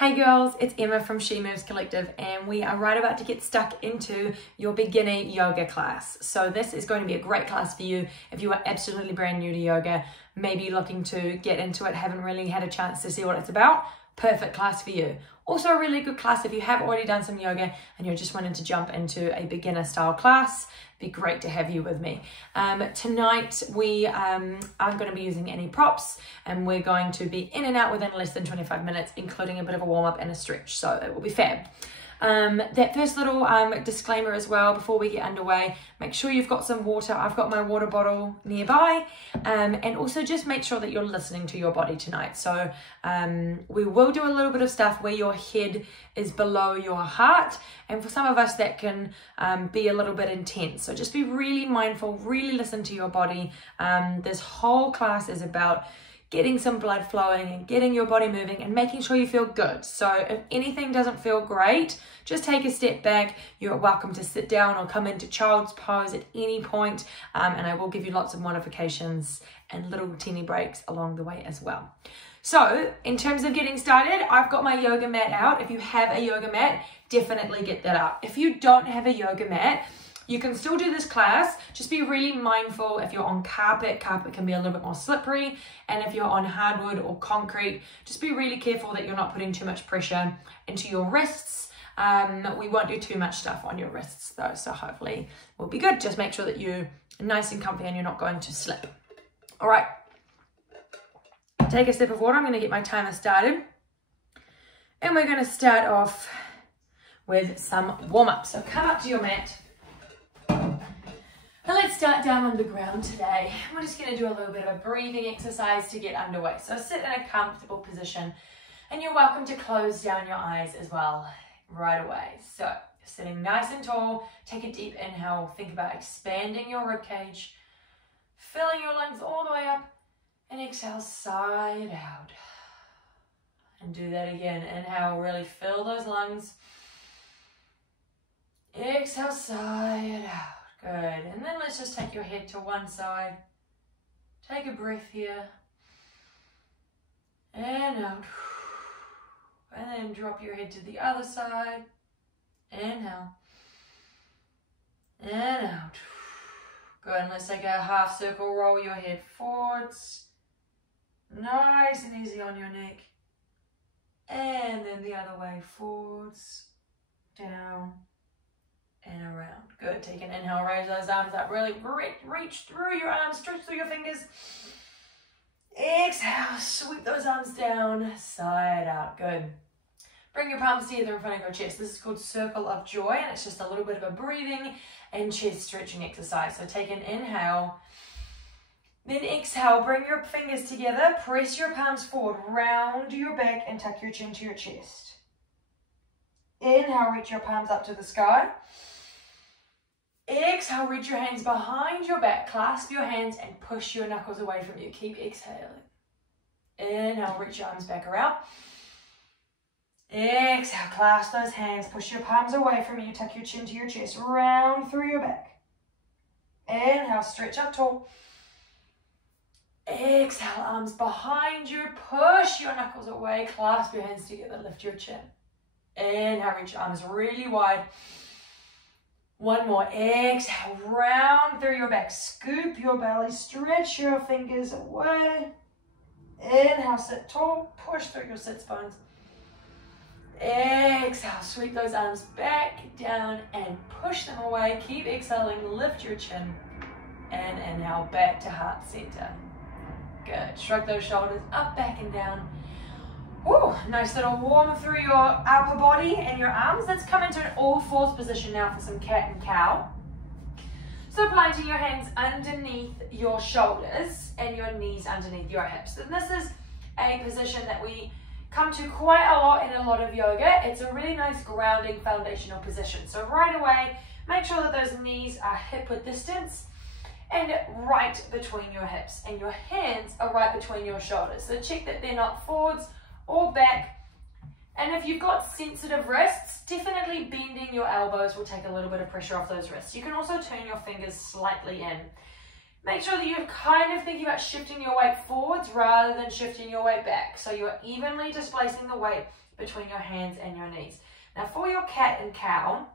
Hey girls, it's Emma from She Moves Collective, and we are right about to get stuck into your beginner yoga class. So this is going to be a great class for you if you are absolutely brand new to yoga, maybe looking to get into it, haven't really had a chance to see what it's about. Perfect class for you. Also a really good class if you have already done some yoga and you're just wanting to jump into a beginner style class. Be great to have you with me. Tonight we aren't going to be using any props, and we're going to be in and out within less than 25 minutes, including a bit of a warm up and a stretch, so it will be fab. That first little disclaimer as well before we get underway, make sure you've got some water. I've got my water bottle nearby, and also just make sure that you're listening to your body tonight. So we will do a little bit of stuff where your head is below your heart, and for some of us that can be a little bit intense. So just be really mindful, really listen to your body. This whole class is about getting some blood flowing and getting your body moving and making sure you feel good. So if anything doesn't feel great, just take a step back. You're welcome to sit down or come into child's pose at any point, and I will give you lots of modifications and little teeny breaks along the way as well. So in terms of getting started, I've got my yoga mat out. If you have a yoga mat, definitely get that out. If you don't have a yoga mat, you can still do this class. Just be really mindful if you're on carpet can be a little bit more slippery, and if you're on hardwood or concrete, just be really careful that you're not putting too much pressure into your wrists. We won't do too much stuff on your wrists though, so hopefully we'll be good. Just make sure that you're nice and comfy and you're not going to slip. All right, take a sip of water. I'm going to get my timer started, and we're going to start off with some warm-up. So come up to your mat. And let's start down on the ground today. We're just going to do a little bit of a breathing exercise to get underway. So sit in a comfortable position, and you're welcome to close down your eyes as well right away. So sitting nice and tall, take a deep inhale. Think about expanding your ribcage, filling your lungs all the way up, and exhale, side out. And do that again. Inhale, really fill those lungs. Exhale, side out. Good, and then let's just take your head to one side. Take a breath here. And out. And then drop your head to the other side. Inhale. And out. Good, and let's take a half circle. Roll your head forwards. Nice and easy on your neck. And then the other way, forwards, down, and around. Good. Take an inhale, raise those arms up. Really reach through your arms, stretch through your fingers. Exhale, sweep those arms down, side out. Good. Bring your palms together in front of your chest. This is called Circle of Joy, and it's just a little bit of a breathing and chest stretching exercise. So take an inhale, then exhale. Bring your fingers together, press your palms forward, round your back, and tuck your chin to your chest. Inhale, reach your palms up to the sky. Exhale, reach your hands behind your back, clasp your hands and push your knuckles away from you. Keep exhaling. Inhale, reach your arms back around. Exhale, clasp those hands, push your palms away from you, tuck your chin to your chest, round through your back. Inhale, stretch up tall. Exhale, arms behind you, push your knuckles away, clasp your hands together, lift your chin. Inhale, reach your arms really wide. One more. Exhale, round through your back. Scoop your belly, stretch your fingers away. Inhale, sit tall, push through your sits bones. Exhale, sweep those arms back, down, and push them away. Keep exhaling, lift your chin. And inhale, back to heart center. Good. Shrug those shoulders up, back, and down. Ooh, nice little warm through your upper body and your arms. Let's come into an all fours position now for some cat and cow. So planting your hands underneath your shoulders and your knees underneath your hips. And this is a position that we come to quite a lot in a lot of yoga. It's a really nice grounding foundational position. So right away, make sure that those knees are hip width distance and right between your hips, and your hands are right between your shoulders. So check that they're not forwards or back. And if you've got sensitive wrists, definitely bending your elbows will take a little bit of pressure off those wrists. You can also turn your fingers slightly in. Make sure that you're kind of thinking about shifting your weight forwards rather than shifting your weight back. So you're evenly displacing the weight between your hands and your knees. Now for your cat and cow,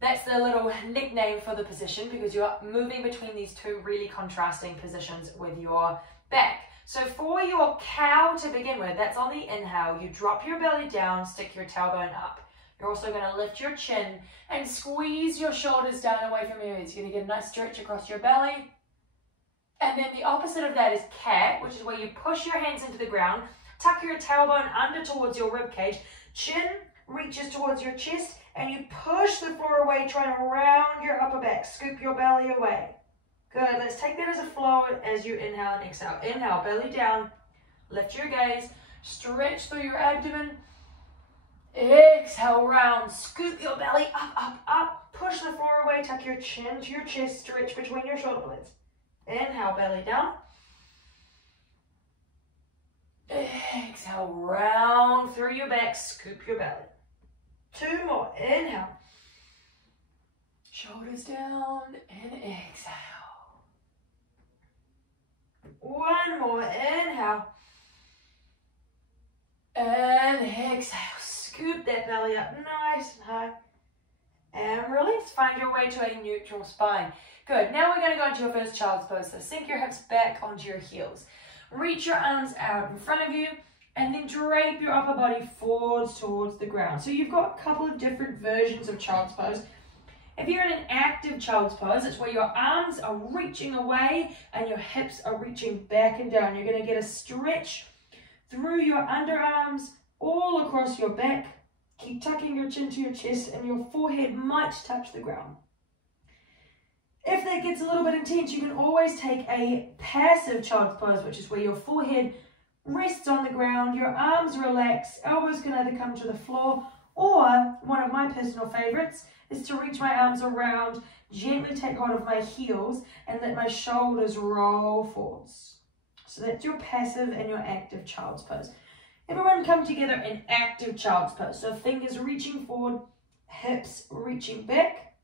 that's the little nickname for the position because you're moving between these two really contrasting positions with your back. So for your cow to begin with, that's on the inhale. You drop your belly down, stick your tailbone up. You're also going to lift your chin and squeeze your shoulders down away from your ears. You're going to get a nice stretch across your belly. And then the opposite of that is cat, which is where you push your hands into the ground, tuck your tailbone under towards your rib cage, chin reaches towards your chest, and you push the floor away, trying to round your upper back, scoop your belly away. Good, let's take that as a flow as you inhale and exhale. Inhale, belly down, lift your gaze, stretch through your abdomen. Exhale, round, scoop your belly up, up, up, push the floor away, tuck your chin to your chest, stretch between your shoulder blades. Inhale, belly down. Exhale, round through your back, scoop your belly. 2 more, inhale. Shoulders down and exhale. 1 more, inhale. And exhale, scoop that belly up nice and high. And release, find your way to a neutral spine. Good, now we're going to go into your first child's pose. So sink your hips back onto your heels. Reach your arms out in front of you and then drape your upper body forwards towards the ground. So you've got a couple of different versions of child's pose. If you're in an active child's pose, it's where your arms are reaching away and your hips are reaching back and down. You're going to get a stretch through your underarms all across your back. Keep tucking your chin to your chest and your forehead might touch the ground. If that gets a little bit intense, you can always take a passive child's pose, which is where your forehead rests on the ground, your arms relax, elbows can either come to the floor, or one of my personal favorites is to reach my arms around, gently take hold of my heels, and let my shoulders roll forwards. So that's your passive and your active child's pose. Everyone come together in active child's pose. So fingers reaching forward, hips reaching back.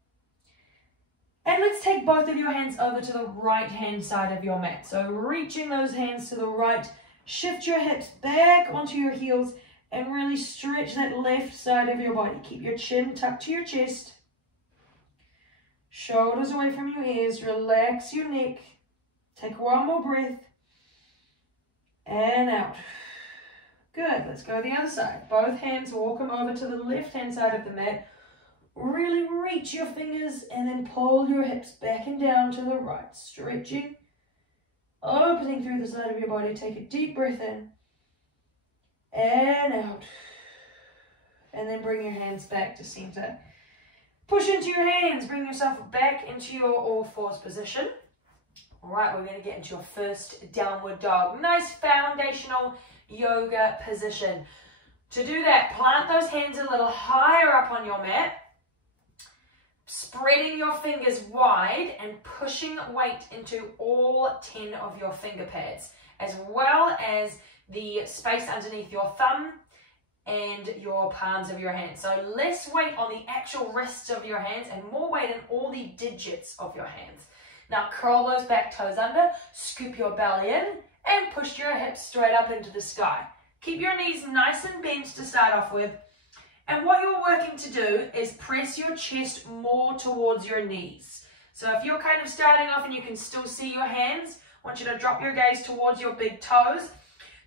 And let's take both of your hands over to the right hand side of your mat. So reaching those hands to the right, shift your hips back onto your heels and really stretch that left side of your body. Keep your chin tucked to your chest. Shoulders away from your ears. Relax your neck. Take 1 more breath. And out. Good. Let's go the other side. Both hands, walk them over to the left hand side of the mat. Really reach your fingers and then pull your hips back and down to the right. Stretching. Opening through the side of your body. Take a deep breath in. And out. And then bring your hands back to center. Push into your hands. Bring yourself back into your all fours position. All right, we're going to get into your first downward dog. Nice foundational yoga position. To do that, plant those hands a little higher up on your mat. Spreading your fingers wide and pushing weight into all 10 of your finger pads, as well as the space underneath your thumb and your palms of your hands. So less weight on the actual wrists of your hands and more weight in all the digits of your hands. Now curl those back toes under, scoop your belly in, and push your hips straight up into the sky. Keep your knees nice and bent to start off with. And what you're working to do is press your chest more towards your knees. So if you're kind of starting off and you can still see your hands, I want you to drop your gaze towards your big toes.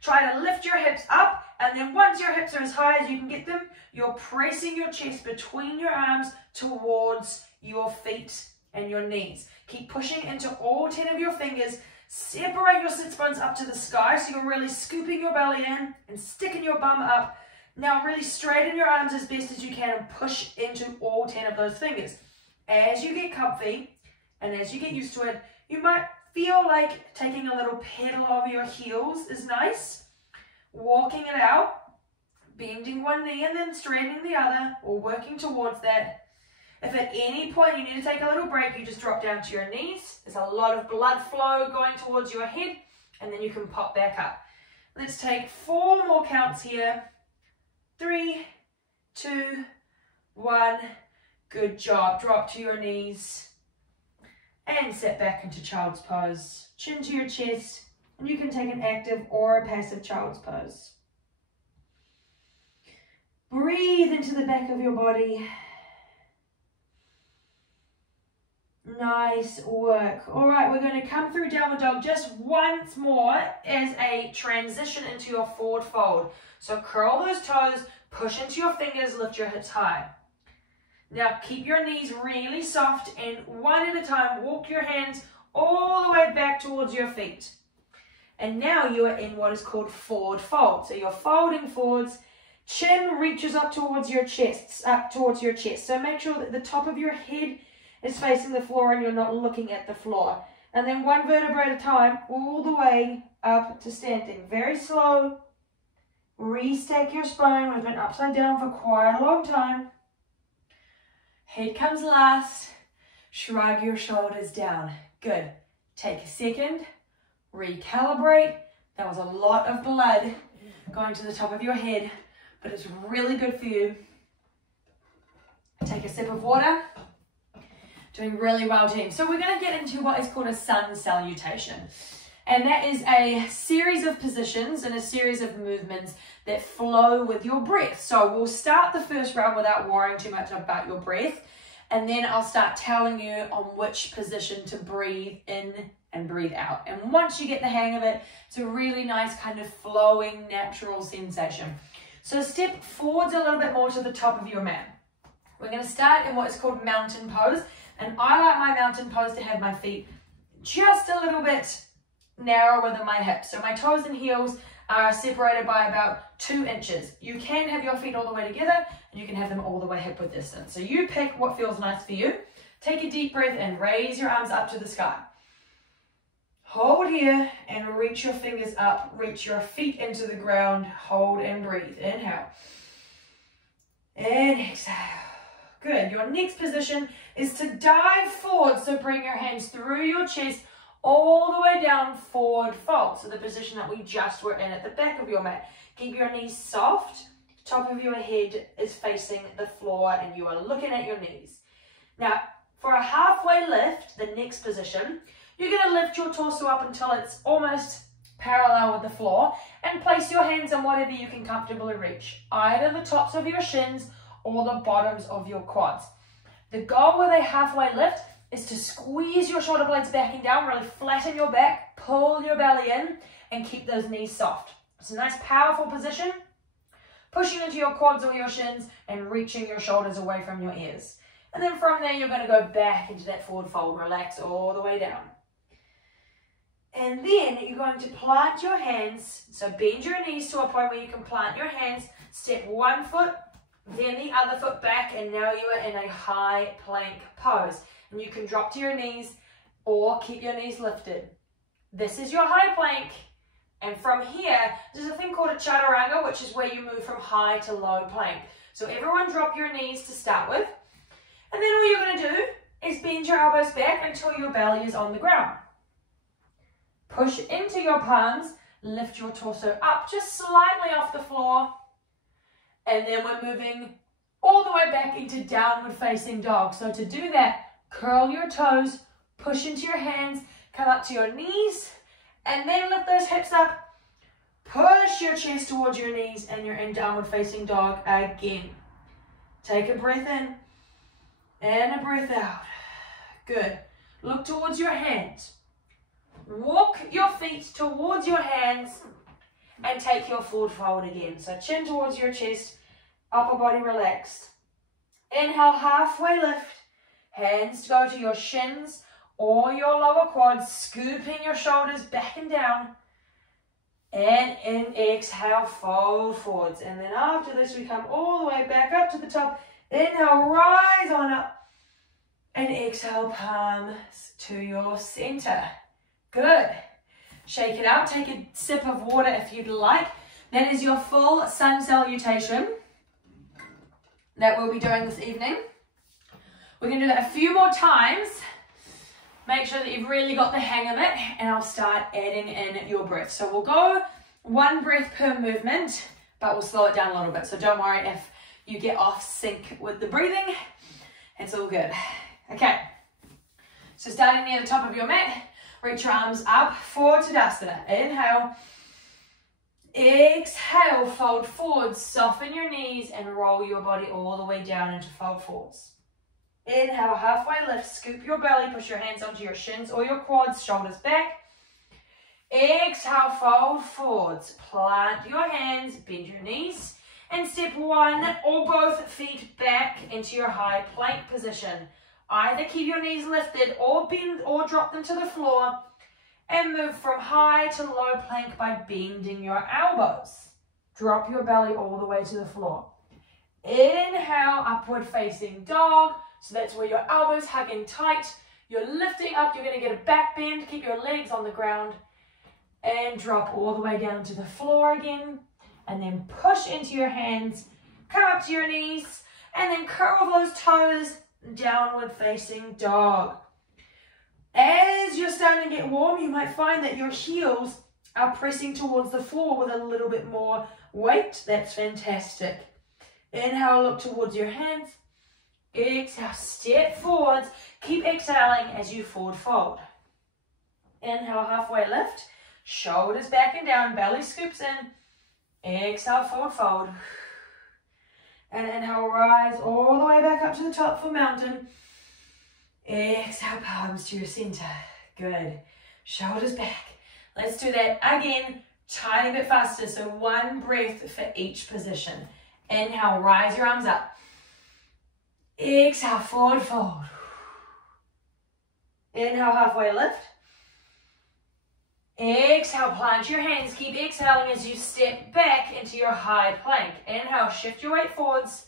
Try to lift your hips up, and then once your hips are as high as you can get them, you're pressing your chest between your arms towards your feet and your knees. Keep pushing into all 10 of your fingers. Separate your sit bones up to the sky so you're really scooping your belly in and sticking your bum up. Now really straighten your arms as best as you can and push into all 10 of those fingers. As you get comfy and as you get used to it, you might feel like taking a little pedal over your heels is nice. Walking it out, bending one knee and then straightening the other, or working towards that. If at any point you need to take a little break, you just drop down to your knees. There's a lot of blood flow going towards your head, and then you can pop back up. Let's take 4 more counts here. 3, 2, 1. Good job. Drop to your knees and set back into child's pose. Chin to your chest, and you can take an active or a passive child's pose. breathe into the back of your body. Nice work. All right, we're going to come through downward dog just once more as a transition into your forward fold. So curl those toes, push into your fingers, lift your hips high. Now keep your knees really soft and one at a time, walk your hands all the way back towards your feet. And now you are in what is called forward fold. So you're folding forwards, chin reaches up towards your chest, So make sure that the top of your head is facing the floor and you're not looking at the floor. And then one vertebra at a time, all the way up to standing. Very slow. Restack your spine. We've been upside down for quite a long time. Head comes last. Shrug your shoulders down. Good. Take a second. Recalibrate. That was a lot of blood going to the top of your head, but it's really good for you. Take a sip of water. Doing really well, team. So we're going to get into what is called a sun salutation. And that is a series of positions and a series of movements that flow with your breath. So we'll start the first round without worrying too much about your breath. And then I'll start telling you on which position to breathe in and breathe out. And once you get the hang of it, it's a really nice kind of flowing, natural sensation. So step forwards a little bit more to the top of your mat. We're going to start in what is called mountain pose. And I like my mountain pose to have my feet just a little bit narrower than my hips. So my toes and heels are separated by about 2 inches. You can have your feet all the way together and you can have them all the way hip width distance. So you pick what feels nice for you. Take a deep breath and raise your arms up to the sky. Hold here and reach your fingers up. Reach your feet into the ground. Hold and breathe. Inhale. And exhale. Good. Your next position is to dive forward. So bring your hands through your chest all the way down, forward fold. So the position that we just were in at the back of your mat. Keep your knees soft. Top of your head is facing the floor and you are looking at your knees. Now, for a halfway lift, the next position, you're going to lift your torso up until it's almost parallel with the floor and place your hands on whatever you can comfortably reach, either the tops of your shins or the bottoms of your quads. The goal with a halfway lift is to squeeze your shoulder blades back and down, really flatten your back, pull your belly in, and keep those knees soft. It's a nice, powerful position, pushing into your quads or your shins and reaching your shoulders away from your ears. And then from there, you're going to go back into that forward fold, relax all the way down. And then you're going to plant your hands, so bend your knees to a point where you can plant your hands, step one foot, then the other foot back, and now you are in a high plank pose. And you can drop to your knees or keep your knees lifted. This is your high plank. And from here, there's a thing called a chaturanga, which is where you move from high to low plank. So everyone drop your knees to start with. And then all you're going to do is bend your elbows back until your belly is on the ground. Push into your palms, lift your torso up just slightly off the floor. And then we're moving all the way back into downward facing dog. So to do that, curl your toes, push into your hands, come up to your knees, and then lift those hips up. Push your chest towards your knees, and you're in downward facing dog again. Take a breath in and a breath out. Good. Look towards your hands. Walk your feet towards your hands and take your forward fold again. So chin towards your chest, upper body relaxed. Inhale, halfway lift. Hands go to your shins or your lower quads, scooping your shoulders back and down. And in exhale, fold forwards. And then after this, we come all the way back up to the top. Inhale, rise on up. And exhale, palms to your center. Good. Shake it out. Take a sip of water if you'd like. That is your full sun salutation that we'll be doing this evening. We're going to do that a few more times. Make sure that you've really got the hang of it, and I'll start adding in your breath. So we'll go one breath per movement, but we'll slow it down a little bit. So don't worry if you get off sync with the breathing. It's all good. Okay. So starting near the top of your mat, reach your arms up for Tadasana. Inhale. Exhale, fold forwards, soften your knees and roll your body all the way down into fold forwards. Inhale, halfway lift, scoop your belly, push your hands onto your shins or your quads, shoulders back. Exhale, fold forwards, plant your hands, bend your knees, and step one or both feet back into your high plank position. Either keep your knees lifted or bend or drop them to the floor, and move from high to low plank by bending your elbows. Drop your belly all the way to the floor. Inhale, upward facing dog. So that's where your elbows hug in tight. You're lifting up, you're going to get a back bend. Keep your legs on the ground. And drop all the way down to the floor again. And then push into your hands. Come up to your knees. And then curl those toes. Downward facing dog. As you're starting to get warm, you might find that your heels are pressing towards the floor with a little bit more weight. That's fantastic. Inhale, look towards your hands. Exhale, step forwards. Keep exhaling as you forward fold. Inhale, halfway lift. Shoulders back and down, belly scoops in. Exhale, forward fold. And inhale, rise all the way back up to the top for mountain. Exhale, palms to your center. Good. Shoulders back. Let's do that again, tiny bit faster. So one breath for each position. Inhale, rise your arms up. Exhale, forward fold. Inhale, halfway lift. Exhale, plant your hands. Keep exhaling as you step back into your high plank. Inhale, shift your weight forwards.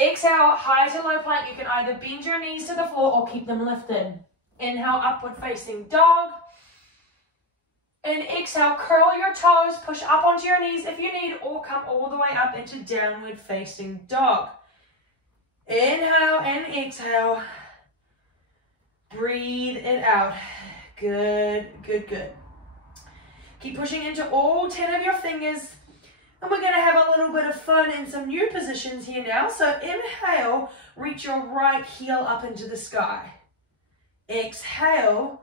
Exhale, high to low plank. You can either bend your knees to the floor or keep them lifted. Inhale, upward facing dog. And exhale, curl your toes, push up onto your knees if you need, or come all the way up into downward facing dog. Inhale and exhale. Breathe it out. Good, good, good. Keep pushing into all 10 of your fingers. And we're going to have a little bit of fun in some new positions here now. So inhale, reach your right heel up into the sky. Exhale,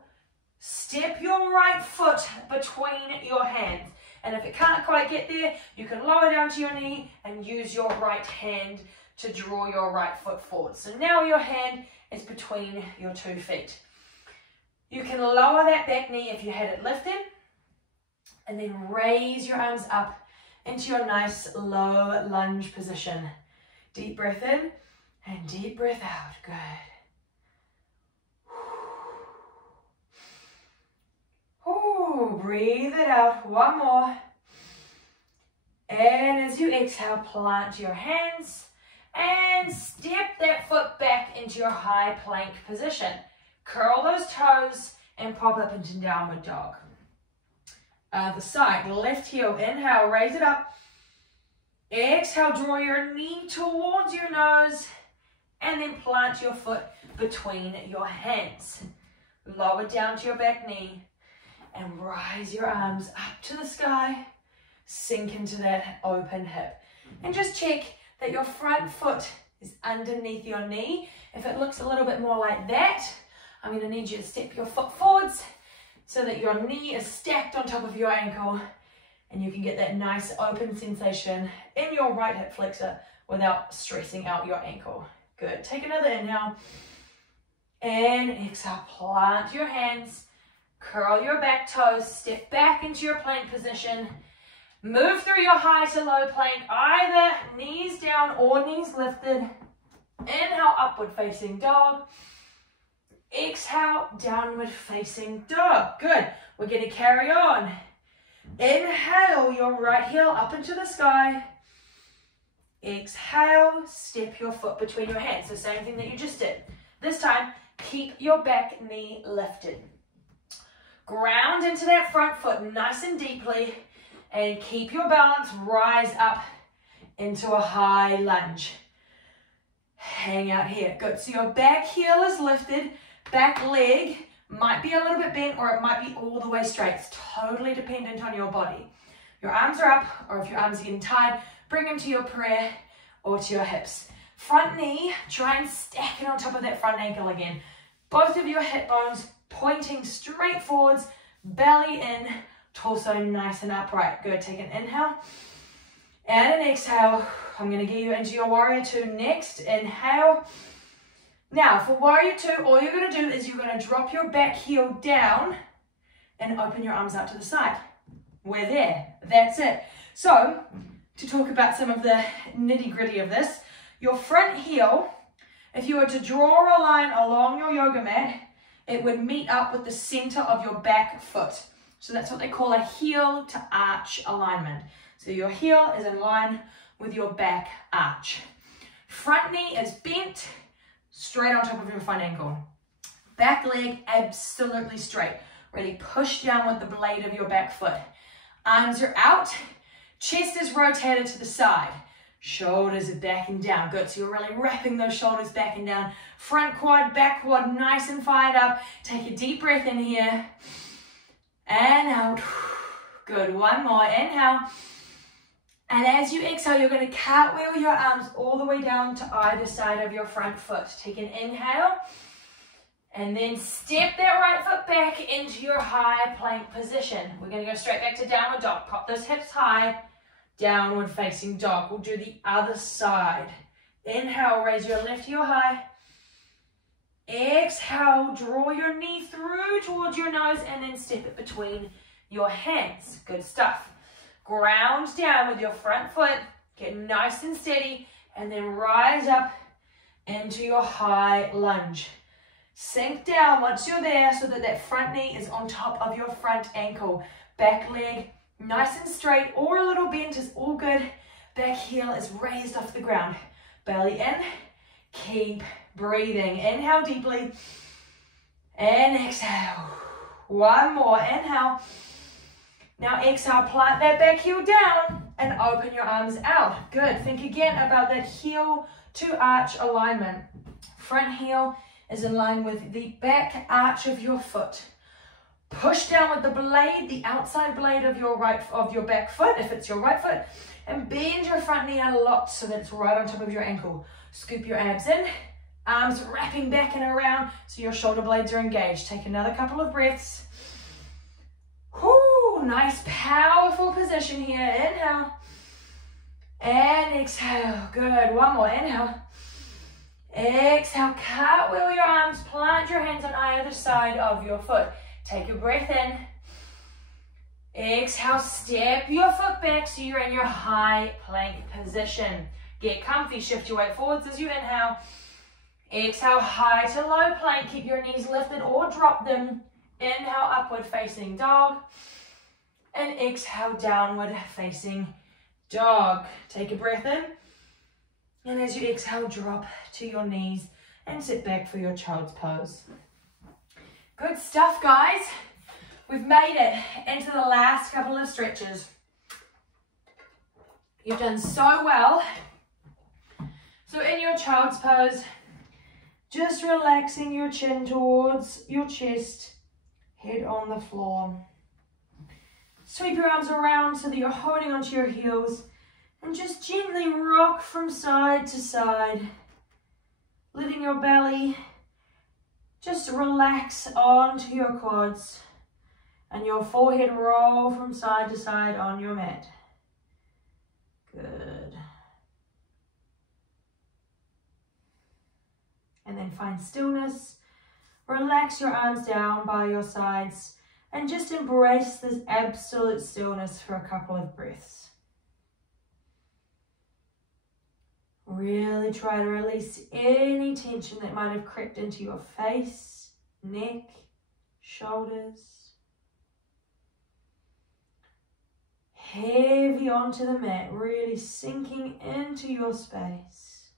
step your right foot between your hands. And if it can't quite get there, you can lower down to your knee and use your right hand to draw your right foot forward. So now your hand is between your 2 feet. You can lower that back knee if you had it lifted. And then raise your arms up into your nice low lunge position. Deep breath in and deep breath out. Good. Ooh, breathe it out. One more. And as you exhale, plant your hands and step that foot back into your high plank position. Curl those toes and pop up into downward dog. Other side, left heel, inhale, raise it up. Exhale, draw your knee towards your nose and then plant your foot between your hands. Lower down to your back knee and rise your arms up to the sky. Sink into that open hip. And just check that your front foot is underneath your knee. If it looks a little bit more like that, I'm going to need you to step your foot forwards so that your knee is stacked on top of your ankle and you can get that nice open sensation in your right hip flexor without stressing out your ankle. Good. Take another inhale and exhale. Plant your hands, curl your back toes, step back into your plank position. Move through your high to low plank, either knees down or knees lifted. Inhale, upward facing dog. Exhale, downward facing dog. Good. We're going to carry on. Inhale, your right heel up into the sky. Exhale, step your foot between your hands. The same thing that you just did. This time, keep your back knee lifted. Ground into that front foot nice and deeply. And keep your balance, rise up into a high lunge. Hang out here. Good. So your back heel is lifted. Back leg might be a little bit bent or it might be all the way straight. It's totally dependent on your body. Your arms are up, or if your arms are getting tired, bring them to your prayer or to your hips. Front knee, try and stack it on top of that front ankle again. Both of your hip bones pointing straight forwards, belly in, Torso nice and upright. Good. Take an inhale and an exhale. I'm going to get you into your warrior two next. Inhale. Now for warrior two, all you're going to do is you're going to drop your back heel down and open your arms out to the side. We're there. That's it. So to talk about some of the nitty gritty of this, your front heel, if you were to draw a line along your yoga mat, it would meet up with the center of your back foot. So that's what they call a heel to arch alignment. So your heel is in line with your back arch. Front knee is bent straight on top of your front ankle. Back leg absolutely straight. Really push down with the blade of your back foot. Arms are out. Chest is rotated to the side. Shoulders are back and down. Good. So you're really wrapping those shoulders back and down. Front quad, back quad, nice and fired up. Take a deep breath in here. And out. Good. One more. Inhale. And as you exhale, you're going to cartwheel your arms all the way down to either side of your front foot. Take an inhale. And then step that right foot back into your high plank position. We're going to go straight back to downward dog. Pop those hips high. Downward facing dog. We'll do the other side. Inhale, raise your left heel high. Exhale, draw your knee through towards your nose and then step it between your hands. Good stuff. Ground down with your front foot. Get nice and steady and then rise up into your high lunge. Sink down once you're there so that that front knee is on top of your front ankle. Back leg nice and straight or a little bent is all good. Back heel is raised off the ground. Belly in. Keep breathing. Inhale deeply. And exhale. One more. Inhale. Now exhale. Plant that back heel down and open your arms out. Good. Think again about that heel to arch alignment. Front heel is in line with the back arch of your foot. Push down with the blade, the outside blade of your back foot, if it's your right foot, and bend your front knee out a lot so that it's right on top of your ankle. Scoop your abs in, arms wrapping back and around so your shoulder blades are engaged. Take another couple of breaths. Whoo, nice powerful position here. Inhale and exhale. Good. One more. Inhale. Exhale, cartwheel your arms, plant your hands on either side of your foot. Take a breath in. Exhale, step your foot back so you're in your high plank position. Get comfy, shift your weight forwards as you inhale. Exhale, high to low plank. Keep your knees lifted or drop them. Inhale, upward facing dog. And exhale, downward facing dog. Take a breath in. And as you exhale, drop to your knees and sit back for your child's pose. Good stuff, guys. We've made it into the last couple of stretches. You've done so well. So in your child's pose, just relaxing your chin towards your chest, head on the floor. Sweep your arms around so that you're holding onto your heels. And just gently rock from side to side, letting your belly just relax onto your quads and your forehead roll from side to side on your mat. Good. And then find stillness. Relax your arms down by your sides and just embrace this absolute stillness for a couple of breaths. Really try to release any tension that might have crept into your face, neck, shoulders. Heavy onto the mat, really sinking into your space.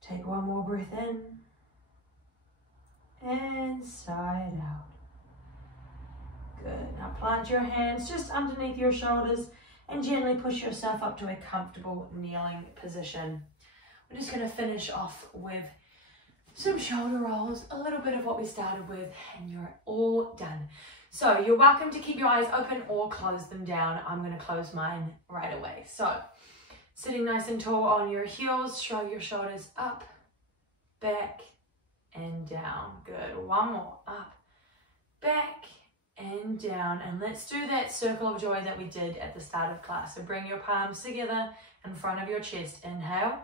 Take one more breath in and sigh it out. Good. Now plant your hands just underneath your shoulders and gently push yourself up to a comfortable kneeling position. We're just going to finish off with some shoulder rolls, a little bit of what we started with, and you're all done. So you're welcome to keep your eyes open or close them down. I'm going to close mine right away. So sitting nice and tall on your heels, shrug your shoulders up, back, and down. Good. One more. Up, back, and down. And let's do that circle of joy that we did at the start of class. So bring your palms together in front of your chest. Inhale.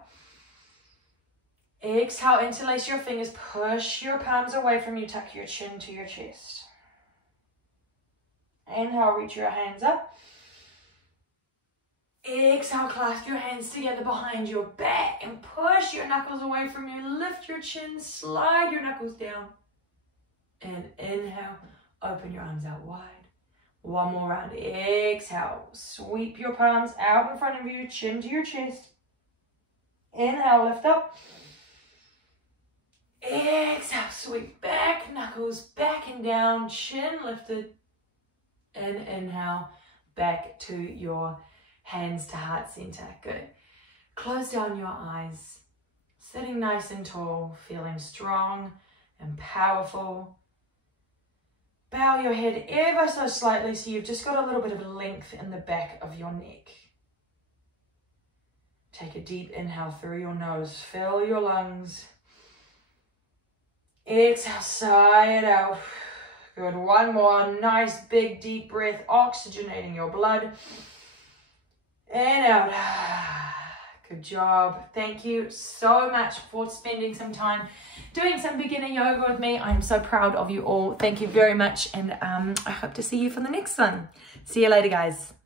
Exhale, interlace your fingers, push your palms away from you, tuck your chin to your chest. Inhale, reach your hands up. Exhale, clasp your hands together behind your back and push your knuckles away from you. Lift your chin, slide your knuckles down. And inhale, open your arms out wide. One more round. Exhale, sweep your palms out in front of you, chin to your chest. Inhale, lift up. Exhale, sweep back, knuckles back and down, chin lifted. And inhale, back to your hands to heart center. Good. Close down your eyes, sitting nice and tall, feeling strong and powerful. Bow your head ever so slightly so you've just got a little bit of length in the back of your neck. Take a deep inhale through your nose, fill your lungs. Exhale, sigh it out. Good, one more, nice big deep breath, oxygenating your blood. And out. Good job. Thank you so much for spending some time doing some beginner yoga with me. I'm so proud of you all. Thank you very much. And I hope to see you for the next one. See you later, guys.